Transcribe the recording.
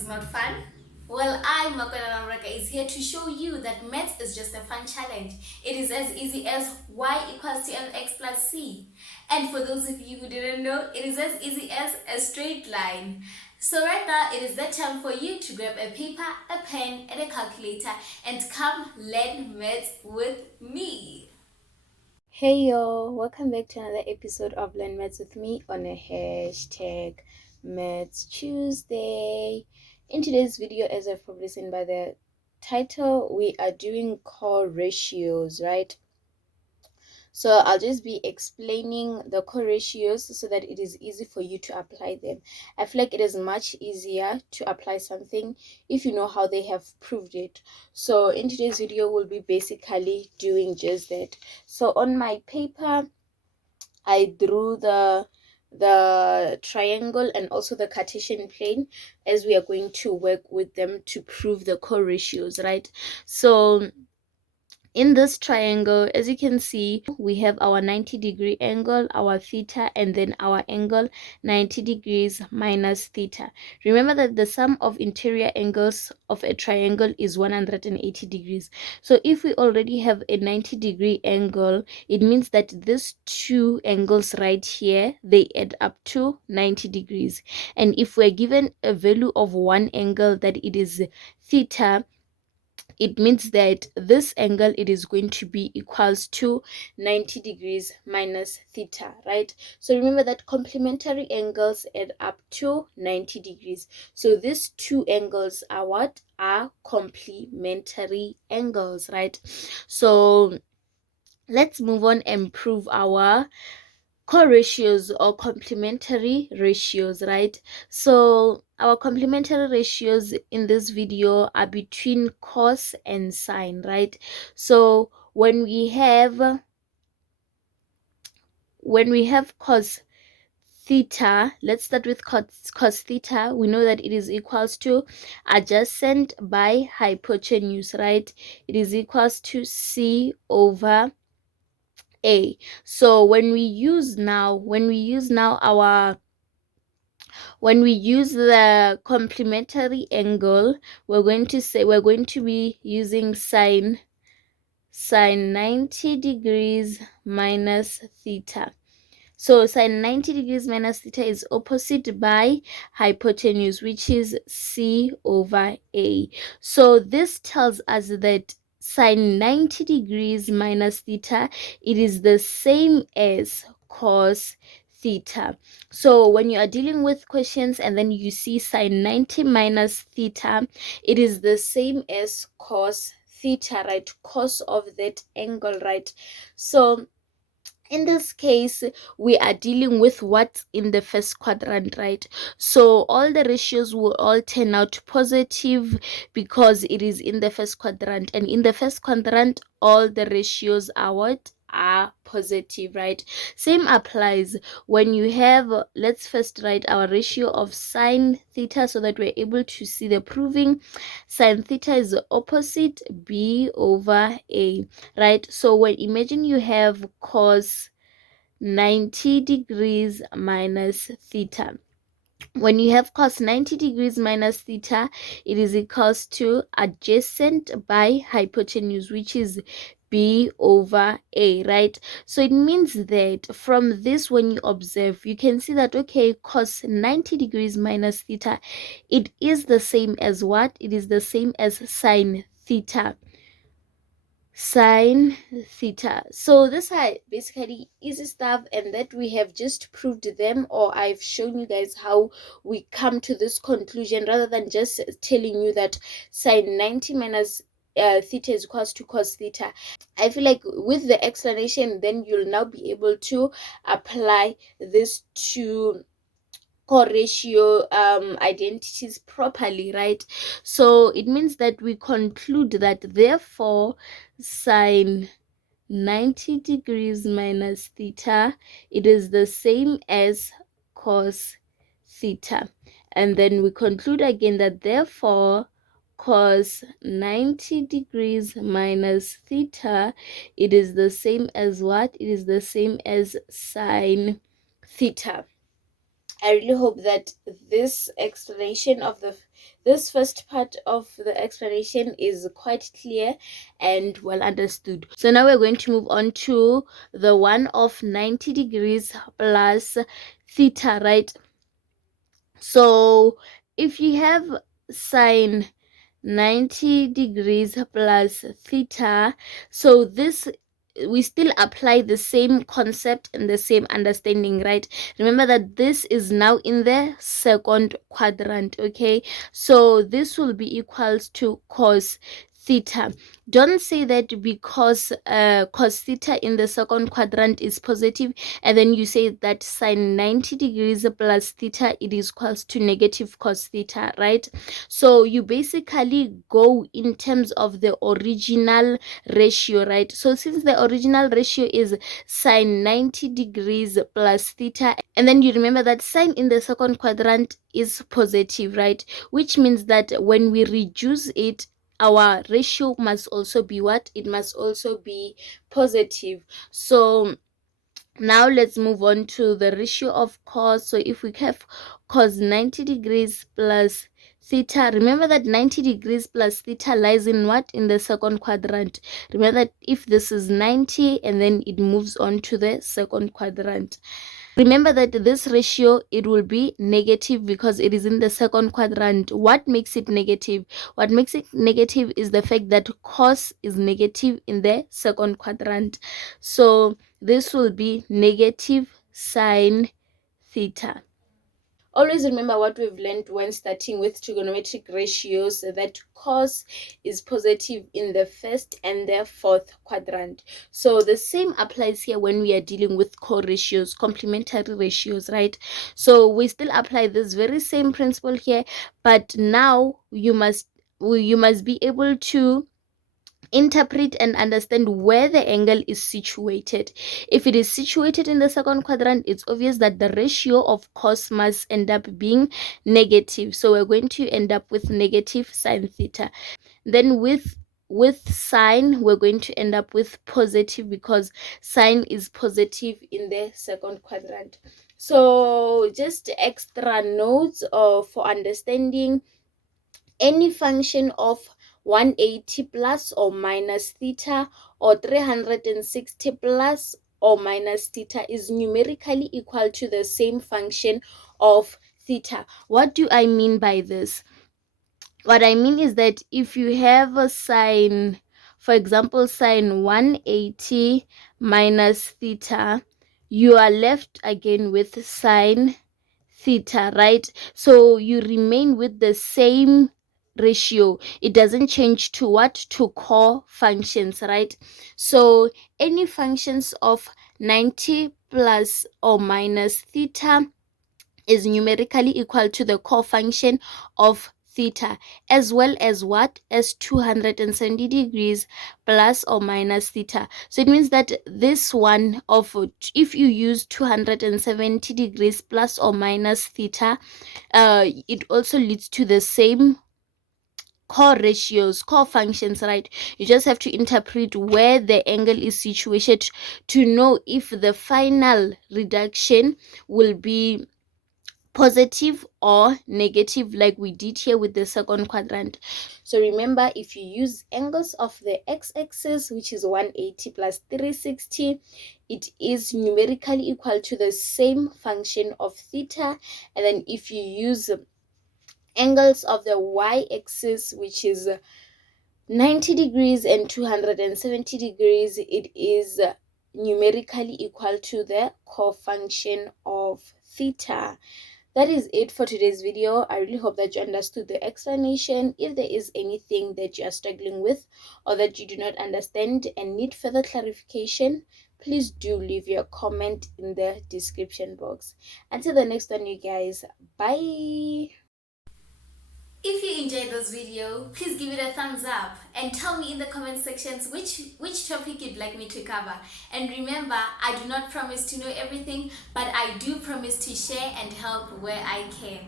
is not fun? Well, I, Makwana Namraka, is here to show you that maths is just a fun challenge. It is as easy as y equals to mx plus c. And for those of you who didn't know, it is as easy as a straight line. So right now, it is the time for you to grab a paper, a pen, and a calculator and come learn maths with me. Hey y'all, welcome back to another episode of Learn Maths with me on a hashtag Maths Tuesday. In today's video, as I've probably seen by the title, we are doing core ratios, right? So I'll just be explaining the core ratios so that it is easy for you to apply them. I feel like it is much easier to apply something if you know how they have proved it. So in today's video, we'll be basically doing just that. So on my paper, I drew the triangle and also the Cartesian plane, as we are going to work with them to prove the core ratios, right? So in this triangle, as you can see, we have our 90-degree angle, our theta, and then our angle 90 degrees minus theta. Remember that the sum of interior angles of a triangle is 180 degrees. So if we already have a 90-degree angle, it means that these two angles right here, they add up to 90 degrees. And if we're given a value of one angle, that it is theta, it means that this angle, it is going to be equals to 90 degrees minus theta, right? So remember that complementary angles add up to 90 degrees. So these two angles are what? Are complementary angles, right? So let's move on and prove our core ratios or complementary ratios, right? So our complementary ratios in this video are between cos and sine, right? So when we have cos theta, let's start with cos theta. We know that it is equals to adjacent by hypotenuse, right? It is equals to c over a. So when we use the complementary angle, we're going to be using sine 90 degrees minus theta. So sine 90 degrees minus theta is opposite by hypotenuse, which is c over a. So this tells us that sine 90 degrees minus theta, it is the same as cos theta. So when you are dealing with questions and then you see sine 90 minus theta, it is the same as cos theta, right? Cos of that angle, right? So in this case, we are dealing with what's in the first quadrant, right? So all the ratios will all turn out positive because it is in the first quadrant, and in the first quadrant, all the ratios are what? Are positive, right? Same applies when you have, let's first write our ratio of sine theta so that we're able to see the proving. Sine theta is the opposite, b over a, right? So when imagine you have cos 90 degrees minus theta. When you have cos 90 degrees minus theta, it is equals to adjacent by hypotenuse, which is b over a, right? So it means that from this, when you observe, you can see that, okay, cos 90 degrees minus theta, it is the same as what? It is the same as sine theta. Sine theta. So this are basically easy stuff, and that we have just proved them, or I've shown you guys how we come to this conclusion rather than just telling you that sine 90 minus theta is equals to cos theta. I feel like with the explanation, then you'll now be able to apply this to core ratio identities properly, right? So it means that we conclude that therefore sine 90 degrees minus theta, it is the same as cos theta. And then we conclude again that therefore cos 90 degrees minus theta, it is the same as what? It is the same as sine theta. I really hope that this explanation of this first part of the explanation is quite clear and well understood. So now we're going to move on to the one of 90 degrees plus theta, right? So if you have sine 90 degrees plus theta, so this, we still apply the same concept and the same understanding, right? Remember that this is now in the second quadrant, okay? So this will be equals to cos theta. Don't say that because cos theta in the second quadrant is positive, and then you say that sine 90 degrees plus theta, it is equals to negative cos theta, right? So you basically go in terms of the original ratio, right? So since the original ratio is sine 90 degrees plus theta, and then you remember that sine in the second quadrant is positive, right? Which means that when we reduce it, our ratio must also be what? It must also be positive. So now let's move on to the ratio of cos. So if we have cos 90 degrees plus theta, remember that 90 degrees plus theta lies in what? In the second quadrant. Remember that if this is 90 and then it moves on to the second quadrant. Remember that this ratio, it will be negative because it is in the second quadrant. What makes it negative? What makes it negative is the fact that cos is negative in the second quadrant. So this will be negative sine theta. Always remember what we've learned when starting with trigonometric ratios, that cos is positive in the first and the fourth quadrant. So the same applies here when we are dealing with co-ratios, complementary ratios, right? So we still apply this very same principle here, but now you must be able to interpret and understand where the angle is situated. If it is situated in the second quadrant, it's obvious that the ratio of cos must end up being negative. So we're going to end up with negative sine theta. Then with sine, we're going to end up with positive because sine is positive in the second quadrant. So just extra notes for understanding: any function of 180 plus or minus theta or 360 plus or minus theta is numerically equal to the same function of theta. What do I mean by this? What I mean is that if you have a sine, for example, sine 180 minus theta, you are left again with sine theta, right? So you remain with the same ratio. It doesn't change to what? To core functions, right? So any functions of 90 plus or minus theta is numerically equal to the core function of theta, as well as what? As 270 degrees plus or minus theta. So it means that this one of, if you use 270 degrees plus or minus theta, it also leads to the same core ratios, core functions, right? You just have to interpret where the angle is situated to know if the final reduction will be positive or negative, like we did here with the second quadrant. So remember, if you use angles of the x-axis, which is 180 plus 360, it is numerically equal to the same function of theta. And then if you use angles of the y-axis, which is 90 degrees and 270 degrees, it is numerically equal to the cofunction of theta. That is it for today's video. I really hope that you understood the explanation. If there is anything that you are struggling with or that you do not understand and need further clarification, please do leave your comment in the description box. Until the next one, you guys, bye. If you enjoyed this video, please give it a thumbs up and tell me in the comment sections which topic you'd like me to cover. And remember, I do not promise to know everything, but I do promise to share and help where I can.